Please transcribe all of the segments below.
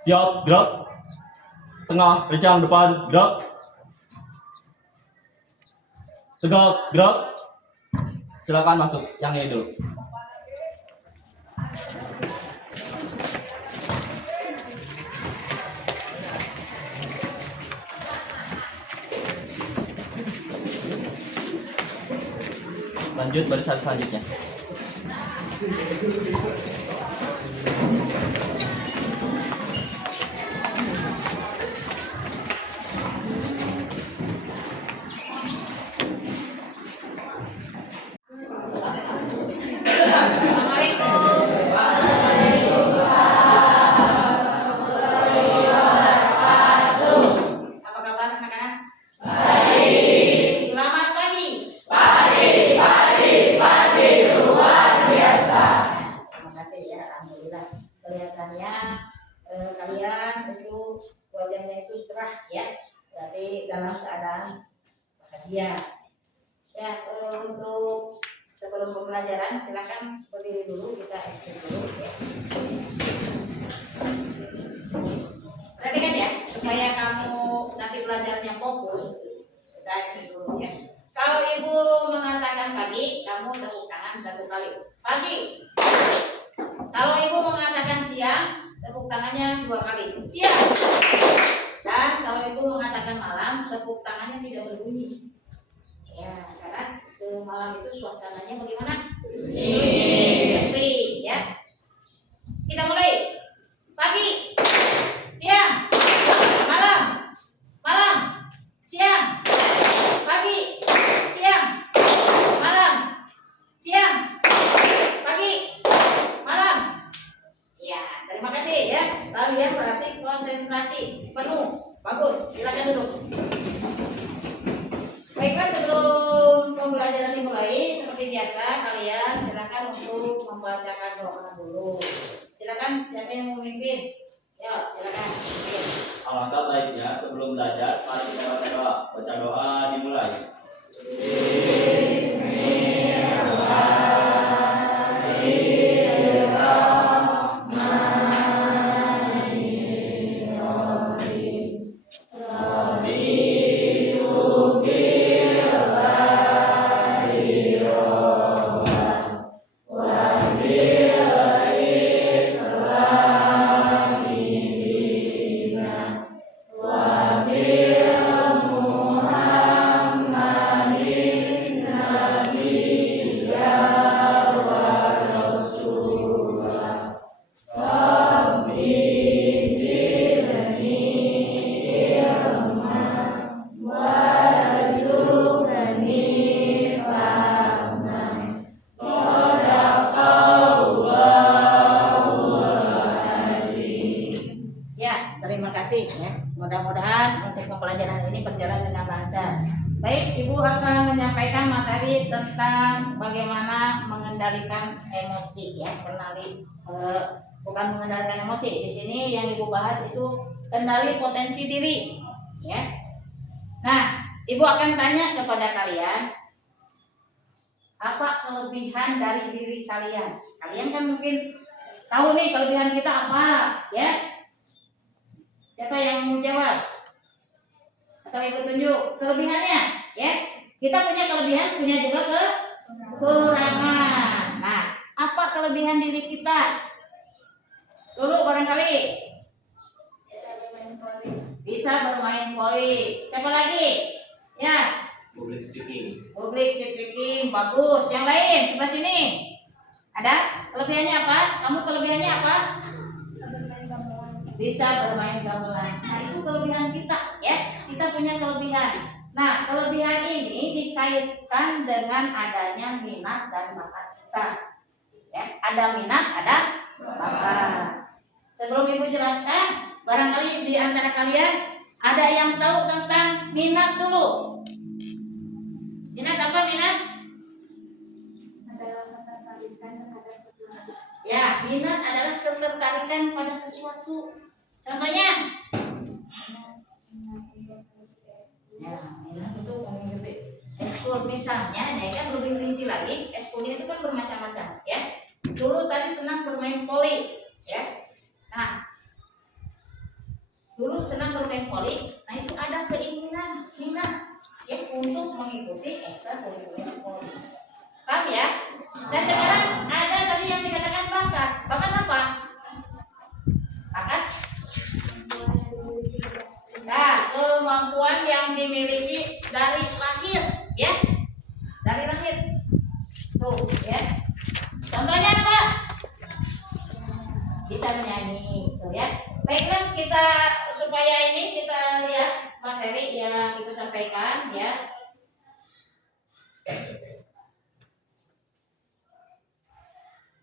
Siap, gerak. Setengah, rencang, depan, gerak. Tegak, gerak. Silakan masuk. Yang ini dulu. Lanjut barisan selanjutnya. Kelihatannya kalian itu wajahnya itu cerah ya, berarti dalam keadaan bahagia ya. Untuk sebelum pembelajaran silakan berdiri dulu, kita SP dulu ya. Perhatikan ya, supaya kamu nanti belajarnya fokus, kita SP dulu ya. Kalau ibu mengatakan pagi, kamu tepuk tangan 1 kali, pagi. Kalau ibu mengatakan siang, tepuk tangannya 2 kali, siang. Dan kalau ibu mengatakan malam, tepuk tangannya tidak berbunyi. Ya, karena malam itu suasananya bagaimana? Sepi, ya. Kita mulai. Pagi, siang, malam, malam, siang, pagi, siang, malam, siang, pagi, malam. Ya, terima kasih ya. Kalian berarti konsentrasi penuh. Bagus, silakan duduk. Baiklah, sebelum pembelajaran dimulai, seperti biasa kalian silakan untuk membacakan doa dulu. Silakan, siapa yang mau memimpin? Ya, silakan. Alangkah baiknya sebelum belajar, mari kita baca doa. Baca doa dimulai. Terima kasih ya. Mudah-mudahan untuk pembelajaran ini berjalan dengan lancar. Baik, Ibu akan menyampaikan materi tentang bagaimana mengendalikan emosi ya. Bukan mengendalikan emosi. Di sini yang Ibu bahas itu kendali potensi diri ya. Nah, Ibu akan tanya kepada kalian, apa kelebihan dari diri kalian? Kalian kan mungkin tahu nih kelebihan kita apa ya. Siapa yang mau jawab? Atau Ibu tunjuk kelebihannya? Ya, kita punya kelebihan, punya juga kekurangan. Nah, apa kelebihan diri kita? Dulu barangkali bisa bermain voli. Siapa lagi? Ya. Public speaking. Public speaking, bagus. Yang lain sebelah sini. Ada kelebihannya apa? Kamu kelebihannya apa? Bisa bermain gamelan. Nah, itu kelebihan kita ya. Kita punya kelebihan. Nah, kelebihan ini dikaitkan dengan adanya minat dan bakat kita. Ya, ada minat, ada bakat. Sebelum Ibu jelaskan, barangkali di antara kalian ada yang tahu tentang minat dulu. Minat apa minat? Adalah ketertarikan terhadap sesuatu. Ya, minat adalah ketertarikan pada sesuatu. Contohnya? Ya, minat itu mengikuti ekskul. Misalnya, ini kan lebih rinci lagi. Ekskulnya itu kan bermacam-macam, ya. Dulu tadi senang bermain voli, ya. Nah, dulu senang bermain voli, nah itu ada keinginan minat ya untuk mengikuti ekstrakurikuler voli. Paham ya? Nah sekarang ada tadi yang dikatakan bakat. Bakat apa? Bakat? Nah, kemampuan yang dimiliki dari lahir, ya, dari lahir. Tuh, ya. Contohnya apa? Bisa menyanyi, tuh ya. Baiklah, kita supaya ini kita lihat materi yang Ibu sampaikan, ya.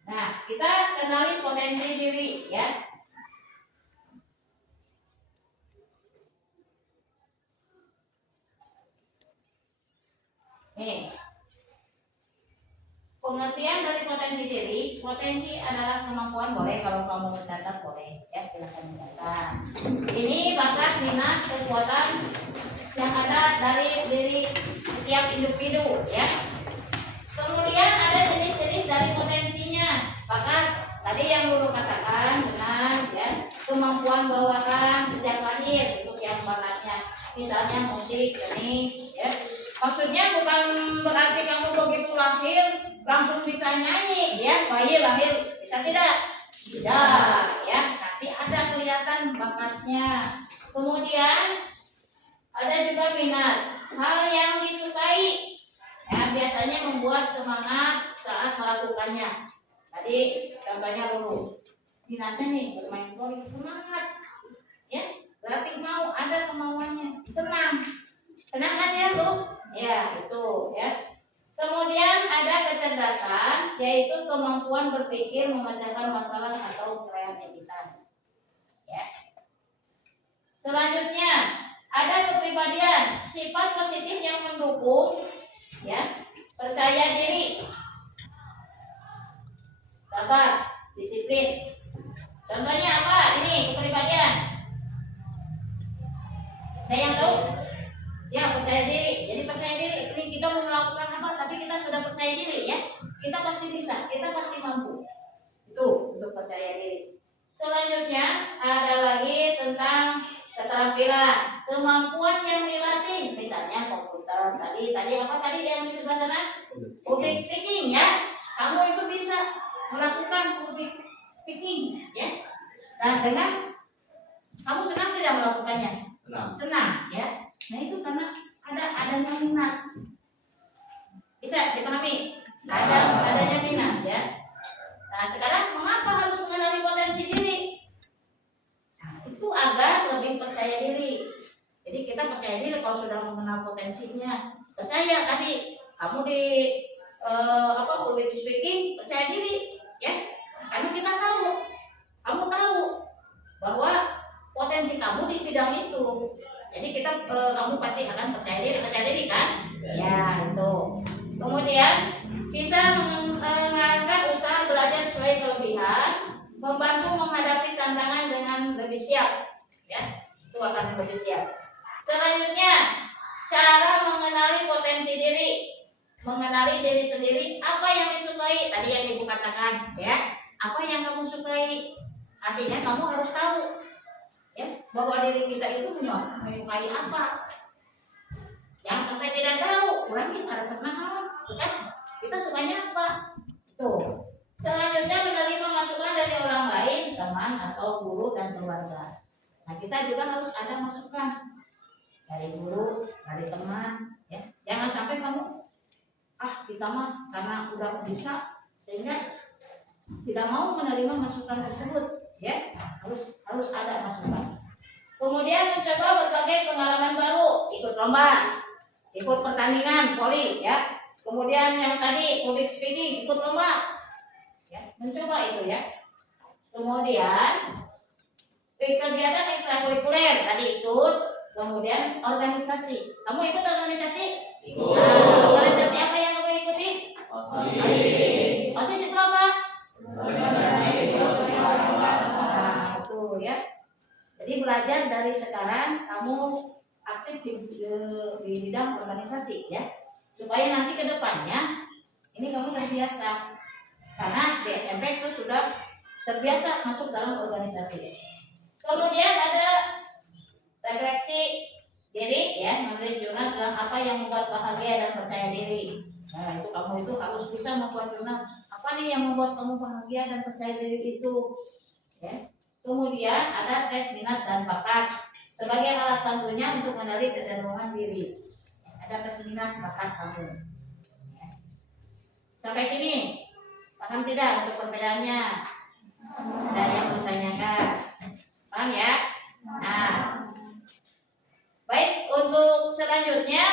Nah, kita kenali potensi diri, ya. Nih, pengertian dari potensi diri, potensi adalah kemampuan, boleh kalau kamu mencatat boleh, ya silakan mencatat. Ini bakat, minat, kekuatan yang ada dari diri setiap individu, ya. Kemudian ada jenis-jenis dari potensinya. Bakat tadi yang dulu katakan benar, ya. Kemampuan bawaan sejak lahir itu yang bakatnya. Misalnya musik, seni, ya. Maksudnya bukan berarti kamu begitu lahir langsung bisa nyanyi, ya. Bayi lahir bisa tidak? Tidak, ya. Nanti ada kelihatan bakatnya. Kemudian ada juga minat, hal yang disukai, ya, biasanya membuat semangat saat melakukannya. Tadi contohnya dulu, minatnya nih bermain voli, semangat, ya. Berarti mau ada kemauannya, senang, senang kan ya lu? Ya itu, ya. Kemudian ada kecerdasan, yaitu kemampuan berpikir, memecahkan masalah atau kreativitas. Ya. Selanjutnya ada kepribadian, sifat positif yang mendukung, ya, percaya diri, sabar, disiplin. Contohnya apa? Ini kepribadian. Ada yang tahu? Ya, percaya diri. Jadi percaya diri. Ini kita mau melakukan apa? Tapi kita sudah percaya diri, ya. Kita pasti bisa. Kita pasti mampu. Itu untuk percaya diri. Selanjutnya ada lagi tentang keterampilan, kemampuan yang dilatih. Misalnya komputer. Tadi apa tadi yang di sebelah sana? Public speaking, ya. Kamu itu bisa melakukan public speaking, ya. Dan dengan kamu senang tidak melakukannya? Senang, ya. Nah itu karena adanya minat. Bisa dipahami? Adanya minat, ya. Nah sekarang mengapa harus mengenali potensi diri? Nah itu agar lebih percaya diri. Jadi kita percaya diri kalau sudah mengenal potensinya. Percaya tadi kamu di public speaking, percaya diri, ya. Karena kita tahu, kamu tahu bahwa potensi kamu di bidang itu. Jadi kamu pasti akan percaya diri kan? Ya itu. Kemudian bisa mengarahkan usaha belajar sesuai kelebihan, membantu menghadapi tantangan dengan lebih siap, ya. Itu akan lebih siap. Selanjutnya cara mengenali potensi diri, mengenali diri sendiri, apa yang disukai. Tadi yang Ibu katakan, ya. Apa yang kamu sukai? Artinya kamu harus tahu, ya, bahwa diri kita itu menyukai apa. Yang sampai tidak tahu, orang ini ada senang kan? Kita sukanya apa? Tuh. Selanjutnya menerima masukan dari orang lain, teman atau guru dan keluarga. Nah kita juga harus ada masukan dari guru, dari teman, ya. Jangan sampai kamu kita mah karena udah bisa sehingga tidak mau menerima masukan tersebut, ya. Harus ada masukan. Kemudian mencoba berbagai pengalaman baru, ikut lomba, ikut pertandingan voli, ya. Kemudian yang tadi public speaking, ikut lomba, ya. Mencoba itu, ya. Kemudian kegiatan ekstrakurikuler tadi ikut, kemudian organisasi. Kamu ikut organisasi? Ikut. Nah, organisasi apa yang kamu ikuti? OSIS. OSIS itu apa? Organisasi. Nah, itu, ya. Jadi belajar dari sekarang kamu aktif di bidang organisasi, ya, supaya nanti ke depannya ini kamu terbiasa, karena di SMP itu sudah terbiasa masuk dalam organisasi. Kemudian ada refleksi diri ya, menulis jurnal tentang apa yang membuat bahagia dan percaya diri. Nah, itu kamu itu harus bisa membuat jurnal apa nih yang membuat kamu bahagia dan percaya diri itu ya. Kemudian ada tes minat dan bakat sebagai alat bantunya untuk mengenali kecenderungan diri. Ada tes minat bakat kamu ya. Sampai sini paham tidak untuk perbedaannya? Ada yang bertanyakan? Paham ya? Nah, baik, untuk selanjutnya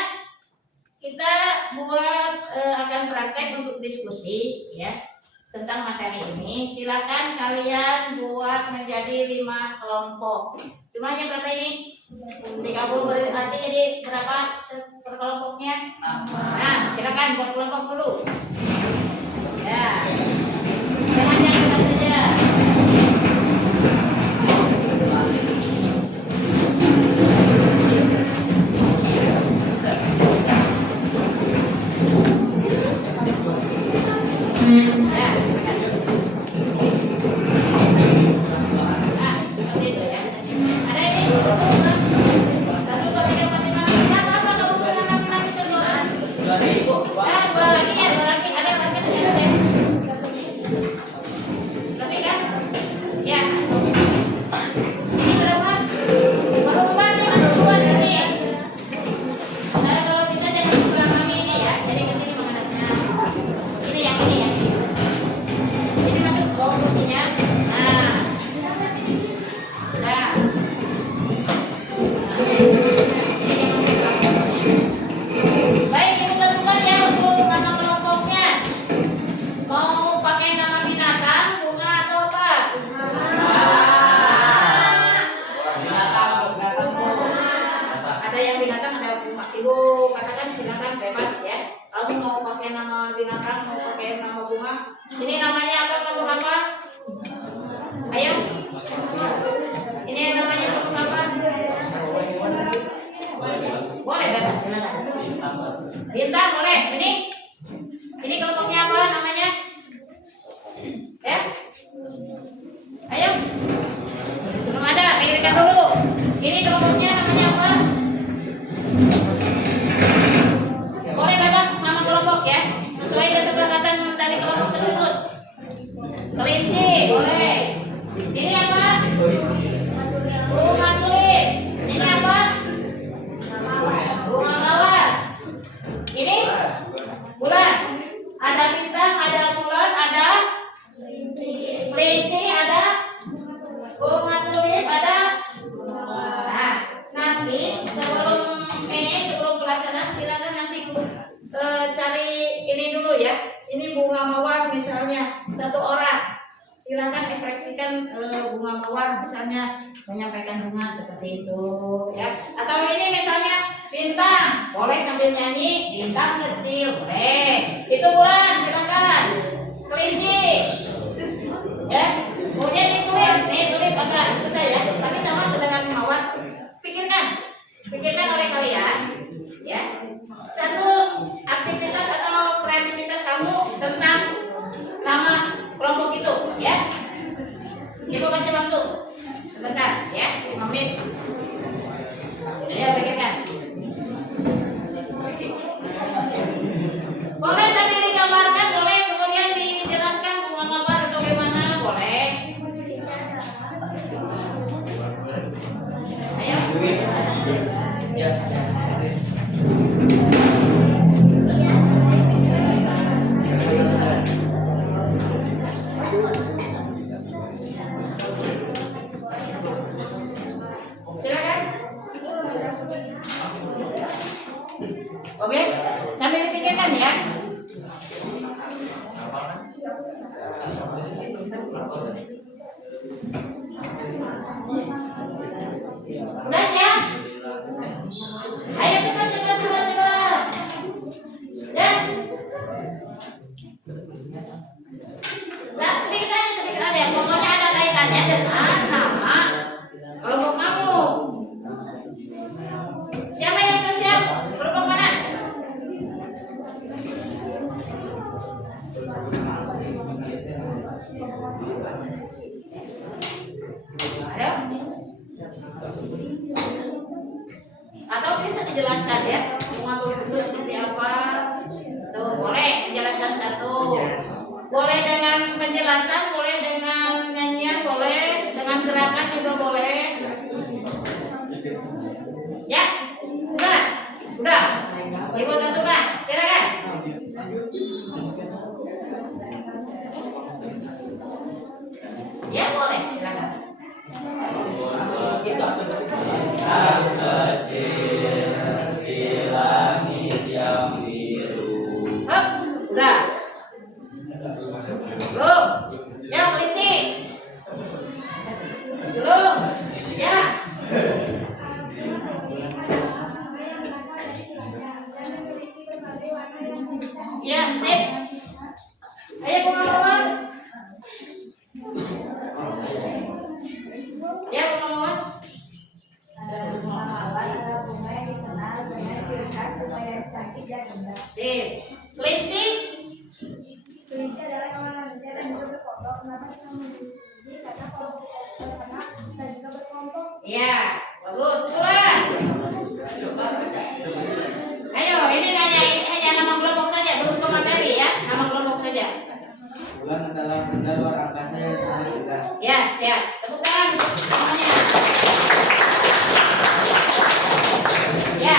kita buat akan praktek untuk diskusi ya tentang materi ini. Silakan kalian buat menjadi 5 kelompok. Jumlahnya berapa ini? 30 berarti jadi berapa per kelompoknya? Nah, silakan buat kelompok dulu. Ya. Jangan yang kita saja. Bintang boleh. Ini kelompoknya apa namanya? Ya. Ayo. Belum ada, pikirkan dulu. Ini kelompoknya namanya apa? Boleh bebas nama kelompok ya. Sesuai kesepakatan dari kelompok tersebut. Kelinci, boleh. Ini apa? Bunga tulip. Ini apa? Bunga mawar. Ini bulan. Ada bintang, ada bulan, ada kelinci, ada bunga tulip, ada. Nah, nanti sebelum pelaksanaan silakan nanti cari ini dulu ya. Ini bunga mawar misalnya 1 orang. Silakan ekspresikan bunga mawar misalnya menyampaikan bunga seperti itu ya. Atau ini misalnya bintang, boleh sambil nyanyi bintang kecil boleh. Itu bulan silakan. Kelinci ya. Kemudian ini tulip agak susah ya, tapi sama dengan mawar. Pikirkan oleh kalian ya. Satu aktivitas atau kreativitas kamu tentang nama kelompok itu ya. Ibu kasih waktu sebentar ya, 5 menit. Ya, pikirkan. Boleh sambil digambarkan, boleh kemudian dijelaskan bunga mawar atau gimana, boleh. Ayo. Silakan. Oke, sambil dipikirkan ya. Udah siap? Ayo cepat. Ya. Sedikit aja. Pokoknya ada kaitannya dengan nama kelompok kamu. Siapa yang sudah siap? Kelompok mana? dijelaskan ya. Mengatur itu seperti apa? Tuh, boleh penjelasan satu. Boleh dengan penjelasan, boleh dengan nyanyian, boleh dengan gerakan juga boleh. Ya, udah. Ibu tentukan, silakan. Ya boleh, silakan. Bintang kecil di langit yang biru. Hop, udah. Belum. Ya, kelinci. Belum. Ya. Ya, sip. Ayo kawan-kawan. Ya, kawan-kawan. Sip. Kelinci. Kelinci adalah hewan manusia dan juga berkelompok. Kenapa kita memilih? Karena kalau anak dan juga berkelompok. Ya, bagus. Pulang. Ayo, ini hanya nama kelompok saja, belum ke materi ya. Nama kelompok saja. Bulan adalah benda luar angkasa yang sangat dekat. Ya, siap. Tepuk tangan semuanya. Ya.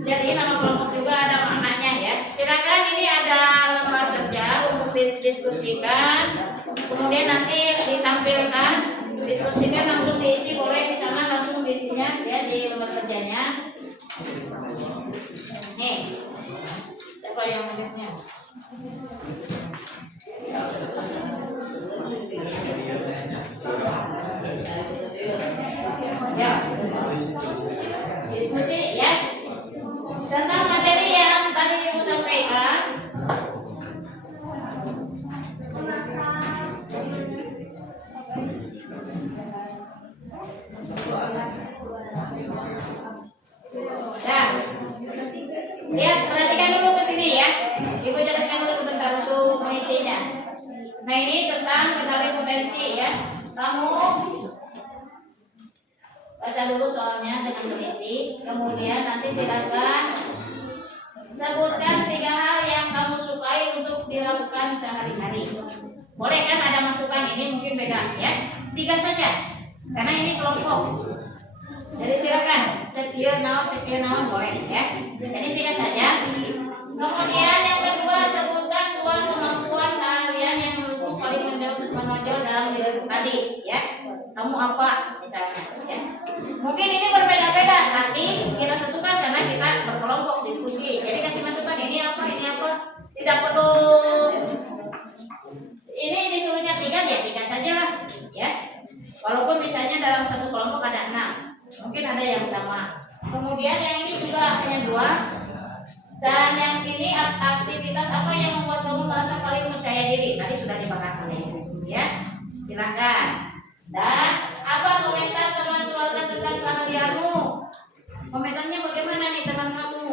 Jadi nama kelompok juga ada maknanya ya. Silakan, ini ada lembar kerja untuk didiskusikan. Kemudian nanti ditampilkan, diskusikan langsung diisi, boleh di sana langsung diisinya ya di lembar kerjanya. Nih. Siapa yang nulisnya? Ya. Diskusi ya. Tentang materi yang tadi Ibu sampaikan. Ya. Lihat, perhatikan dulu ke sini ya. Ibu jelaskan dulu sebentar untuk mengisinya. Nah, ini tentang kenali potensi ya. Kamu baca dulu soalnya dengan teliti. Kemudian nanti silakan sebutkan 3 hal yang kamu sukai untuk dilakukan sehari-hari. Boleh kan ada masukan, ini mungkin beda ya. 3 saja. Karena ini kelompok. Jadi silakan cek naon boleh ya. Jadi 3 saja. Kemudian yang kedua, sebutkan 2 kemampuan kalian yang menurutmu paling menonjol dalam diri tadi ya. Kamu apa misalnya ya. Mungkin ini berbeda-beda, tapi kita satukan karena kita berkelompok diskusi. Jadi kasih masukan ini apa. Tidak perlu ini disuruhnya 3 ya 3 saja lah ya. Walaupun misalnya dalam satu kelompok ada 6, mungkin ada yang sama. Kemudian yang ini juga hanya 2. Dan yang ini aktivitas apa yang membuat kamu merasa paling percaya diri? Tadi sudah dibahas ya. Silakan. Dan apa komentar teman keluarga tentang keahlianmu? Komentarnya bagaimana nih teman kamu?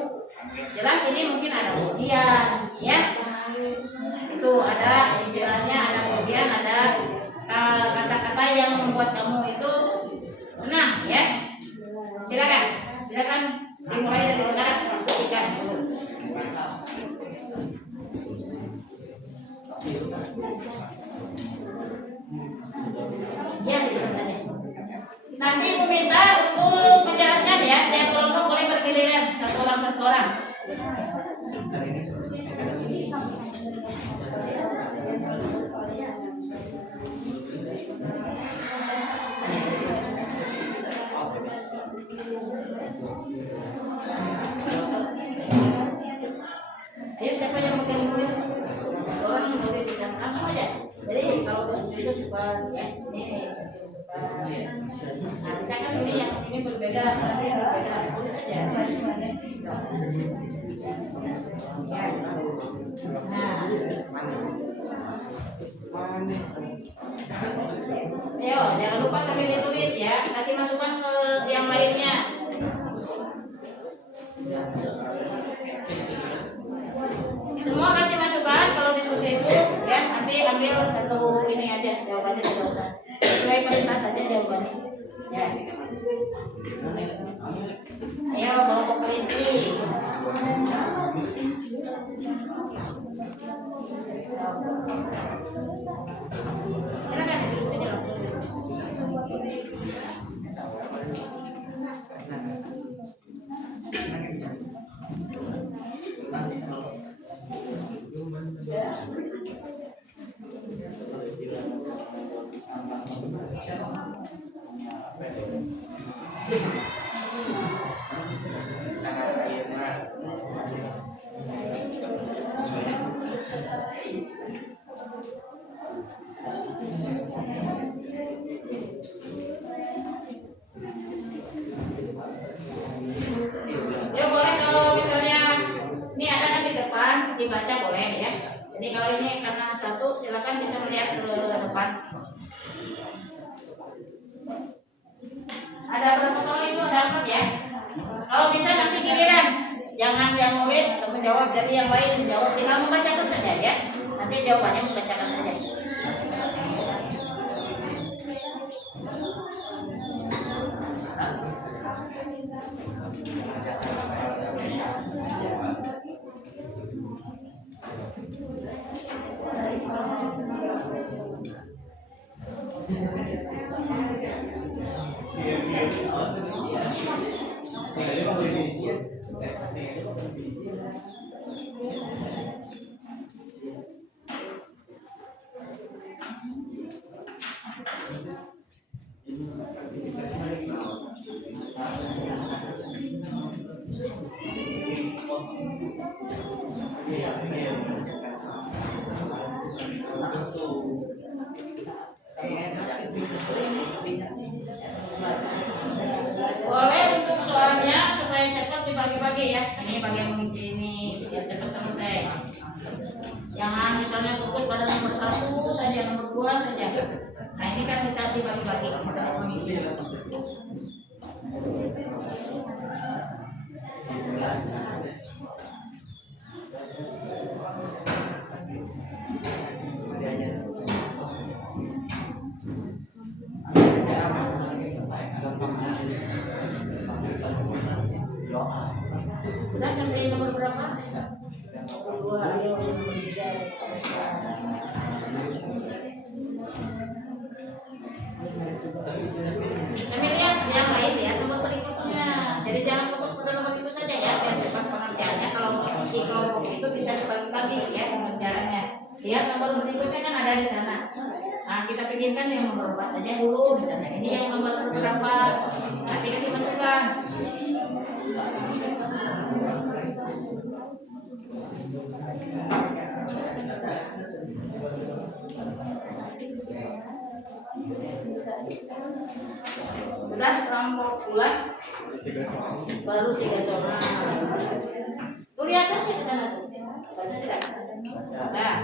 Jelas ini mungkin ada ujian ya. Itu ada istilahnya, ada ujian, ada kata-kata yang membuat kamu itu senang ya. Silakan dimulai dari sekarang, diskusikan dulu. Ya, nanti Ibu minta untuk menjelaskan ya. Tiap kelompok boleh bergiliran, satu orang. Ayo, siapa yang mau nulis? Orang nulis di sana langsung aja. Jadi kalau udah coba ya sini kasih masukan. Nah, misalkan ini berbeda, tulis aja. Ya. Nah. Ayo, jangan lupa sambil ditulis ya. Kasih masukan ke yang lainnya. Semua kasih masukan kalau diskusi itu ya, nanti ambil satu ini aja jawabannya, tidak usah sesuai perintah saja jawabannya ya. Tanah airnya. Ya boleh kalau misalnya ini ada kan di depan dibaca boleh ya. Jadi kalau ini karena satu silakan bisa melihat ke depan. Ada berapa soal itu ada apa ya? Kalau bisa nanti giliran, jangan yang nulis atau menjawab dari yang lain menjawab, tinggal membacakan saja ya. Nanti jawabannya membacakan saja. Boleh untuk soalnya supaya cepat dibagi-bagi ya. Ini bagi yang mengisi ini biar cepat selesai. Jangan misalnya fokus pada nomor 1 saja, nomor 2 saja. Nah ini kan bisa dibagi-bagi kepada yang mengisi. Udah sampai nomor berapa? Nomor 2, ayo nomor 3. Kami lihat yang lain ya, nomor berikutnya. Jadi jangan fokus pada nomor itu saja ya, biar cepat pengerjaannya. Kalau di kelompok itu bisa dibagi-bagi ya pengerjaannya. Lihat nomor berikutnya kan ada di sana. Nah kita pikirkan yang nomor 4 aja dulu misalnya. Ini yang nomor berapa? Nanti kasih masukan. Sudah kelompok pula baru 3 soal. Tuh lihat aja di sana tuh. Baca tidak? Nah,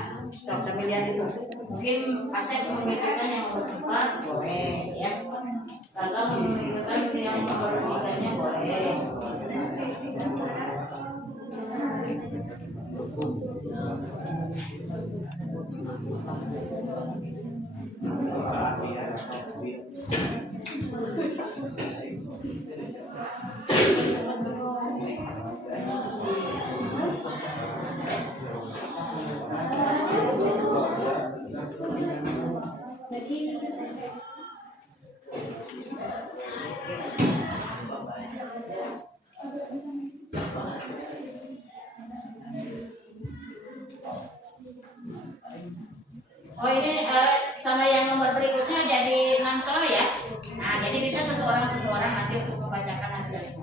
sambil lihat itu. Mungkin Asep memikirkan yang nomor 4 boleh ya. Kakak memikirkan yang nomor 3-nya boleh. Oh ini sama yang nomor berikutnya jadi 6 soal ya. Nah jadi bisa satu orang nanti untuk membacakan hasilnya.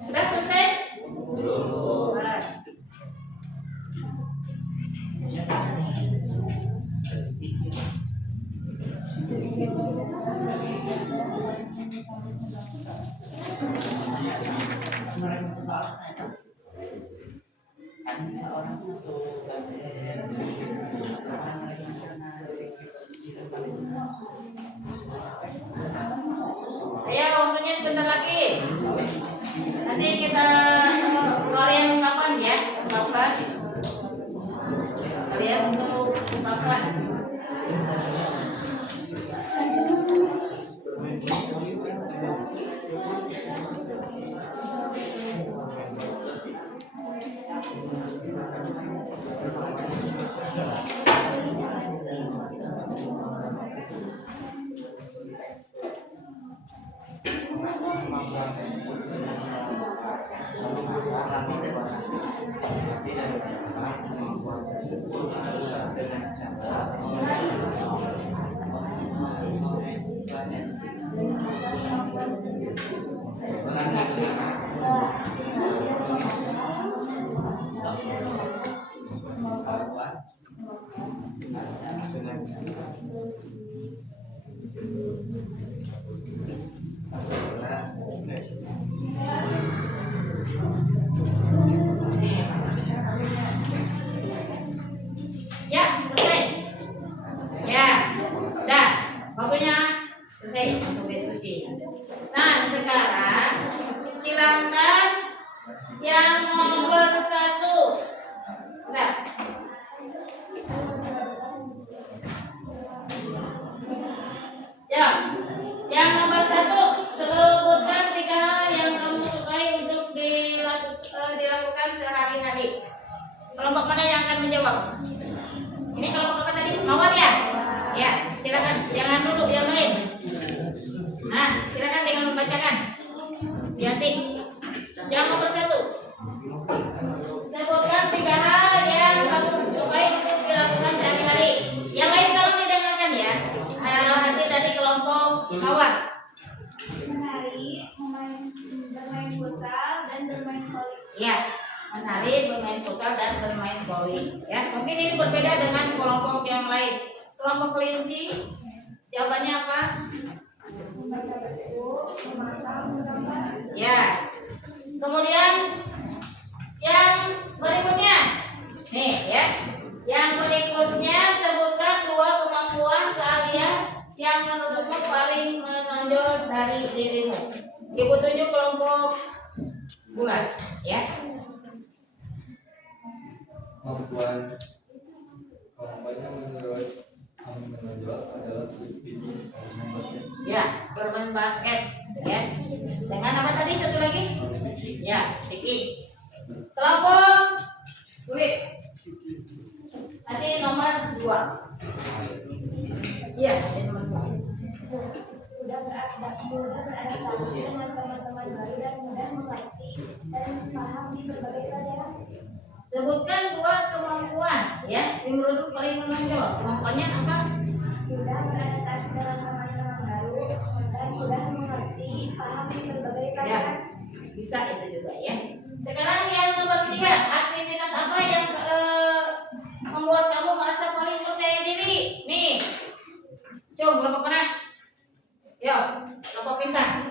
Sudah selesai? Belum. Nah, ayo waktunya sebentar lagi. Nanti kita kalian kapan ya? Kapan? Kalian untuk kapan? Ya, selesai. Ya, udah. Waktunya selesai untuk diskusi. Nah, sekarang silakan yang nomor 1. Udah. Ya, yang nomor 1, sebutkan 3 hal yang kamu sukai untuk dilakukan sehari-hari. Kelompok mana yang akan menjawab? Ini kelompok apa tadi? Mawar ya? Ya, silakan. Jangan duduk yang lain. Nah, silakan dengan membacakan. Hati-hati. Yang nomor 1. Sebutkan 3 hal yang kamu sukai untuk dilakukan sehari-hari. Yang lain tolong didengarkan ya. Hasil dari kelompok Mawar. Menari, bermain futsal dan bermain voli. Ya, menari, bermain futsal dan bermain voli. Ya, mungkin ini berbeda dengan kelompok yang lain. Kelompok kelinci, jawabannya apa? Membaca buku, memasak, menggambar. Ya. Kemudian yang berikutnya, nih ya. Yang berikutnya sebutkan 2 kemampuan keahlian yang menurutmu paling menonjol dari dirimu. Ibu tunjuk kelompok bulan, ya. Kemampuannya menurut paling menonjol adalah speaking Ya, bermain basket, ya. Dengan apa tadi satu lagi? Ya, speaking. Kelompok kulit. Masih nomor 2. Iya, masih nomor 2. Mudah beradaptasi dengan teman-teman baru dan mudah mengerti dan paham di berbagai pelajaran. Sebutkan 2 kemampuan, ya, yang menurut paling menonjol. Kemampuannya apa? Mudah beradaptasi dengan teman-teman baru dan mudah mengerti paham di berbagai Ya, pelajaran. bisa itu juga ya. Sekarang yang nomor 3, aktivitas apa yang membuat kamu merasa paling percaya diri? Nih, coba kelompok mana? Yo, kelompok pintar.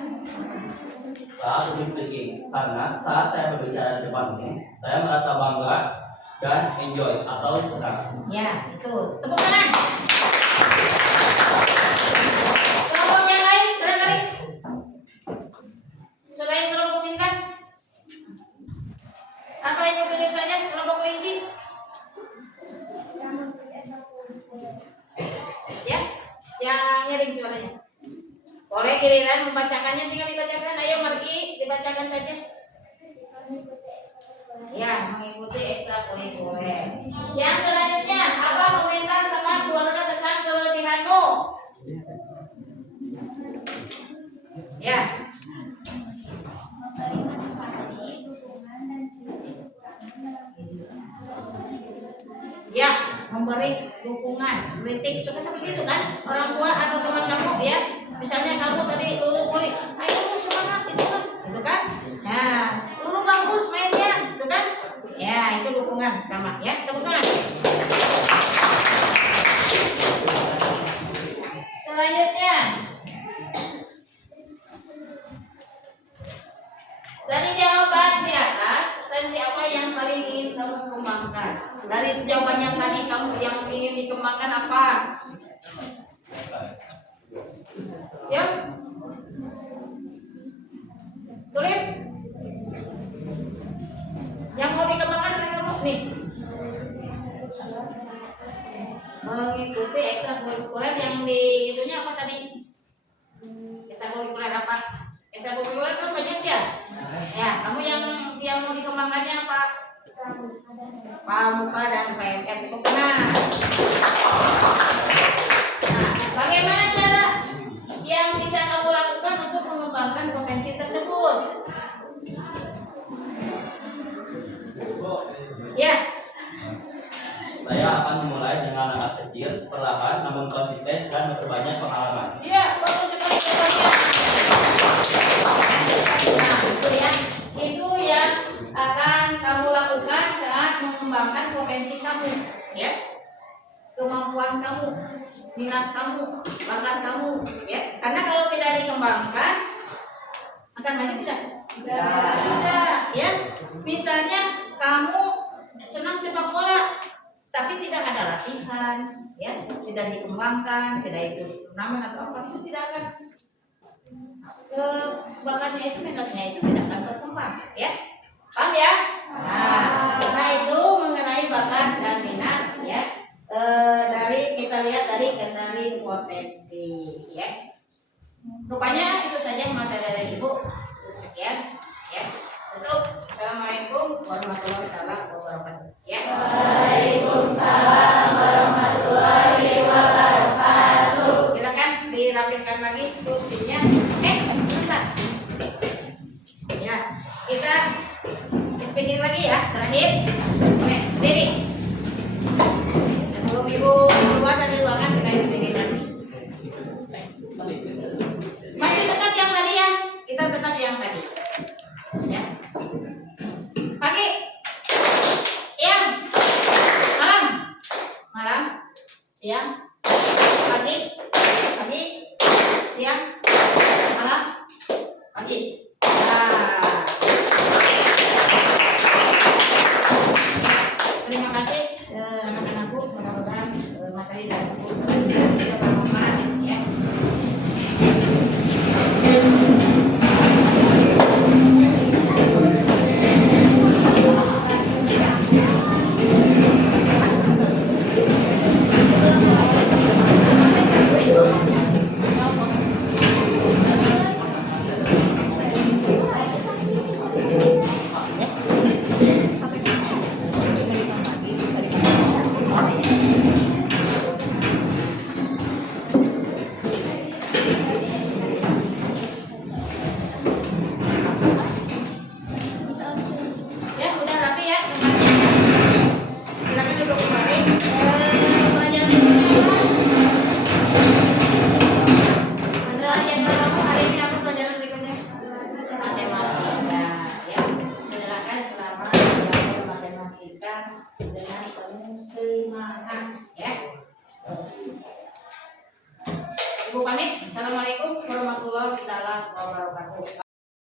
Saat public speaking, karena saat saya berbicara di depan umum, saya merasa bangga dan enjoy atau senang. Ya, itu. Tepuk tangan. Kelompok yang lain barangkali selain kelompok pintar, apa yang tunjuk saja kelompok kelinci? Ya, yang nyaring suaranya. Boleh giliran membacakannya, tinggal dibacakan. Ayo Marki, dibacakan saja. Ya, mengikuti ekstrakurikuler. Yang selanjutnya, apa komentar teman keluarga tentang kelebihanmu? Ya. Ya, memberi dukungan, kritik, suka seperti itu kan? Orang tua atau teman kamu ya. Misalnya kamu tadi lulus Dari jawaban di atas, potensi apa yang paling ingin kamu kembangkan? Dari jawaban yang tadi kamu yang ingin dikembangkan apa? Ya? Tulip? Yang mau dikembangkan oleh kamu nih? Mengikuti ekstrakurikuler yang di itunya apa tadi? Ekstrakurikuler apa? Ekstrakurikuler kan banyak ya? Ya, kamu yang mau dikembangkannya apa? Pramuka dan PMN. Nah, bagaimana cara yang bisa kamu lakukan untuk mengembangkan potensi tersebut? Ya, Saya akan memulai dengan langkah kecil, perlahan namun konsisten dan memperbanyak pengalaman. iya, bagus sekali jawabannya. Nah, itu yang akan kamu lakukan saat mengembangkan potensi kamu, ya, kemampuan kamu, minat kamu, bakat kamu, ya. Karena kalau tidak dikembangkan, akan maju tidak? Tidak, ya. Misalnya kamu senang sepak bola, tapi tidak ada latihan, ya, tidak dikembangkan, tidak ikut turnamen atau apa, itu tidak akan bakatnya itu, minatnya itu tidak akan berkembang, ya. Paham ya? Nah, itu mengenai bakat dan minat, ya. Dari kita lihat dari potensi, ya. Rupanya itu saja materi dari Ibu. Sekian, ya. Tutup. Assalamualaikum warahmatullahi wabarakatuh. Ya. Waalaikumsalam warahmatullahi wabarakatuh. Silakan dirapikan lagi kursinya. Sebentar. Ya, kita speaking lagi ya, terakhir. Oke, Dewi. Sebelum Ibu keluar dari ruangan kita speaking lagi. Masih tetap yang tadi ya, kita tetap yang tadi. Ya. Pagi, siang, malam, malam, siang, pagi, siang, malam, pagi. Nah. Terima kasih anak-anakku, mudah-mudahan materi dari Ibu bisa bermanfaat, ya. Ya, udah rapi ya tempatnya. Silakan duduk kembali. Pelajaran berikutnya apa? Pelajaran berapa hari ini apa pelajaran berikutnya? Matematika. Ya, silakan selama belajar matematika dengan penuh semangat. Ya. Ibu pamit. Assalamualaikum warahmatullahi wabarakatuh.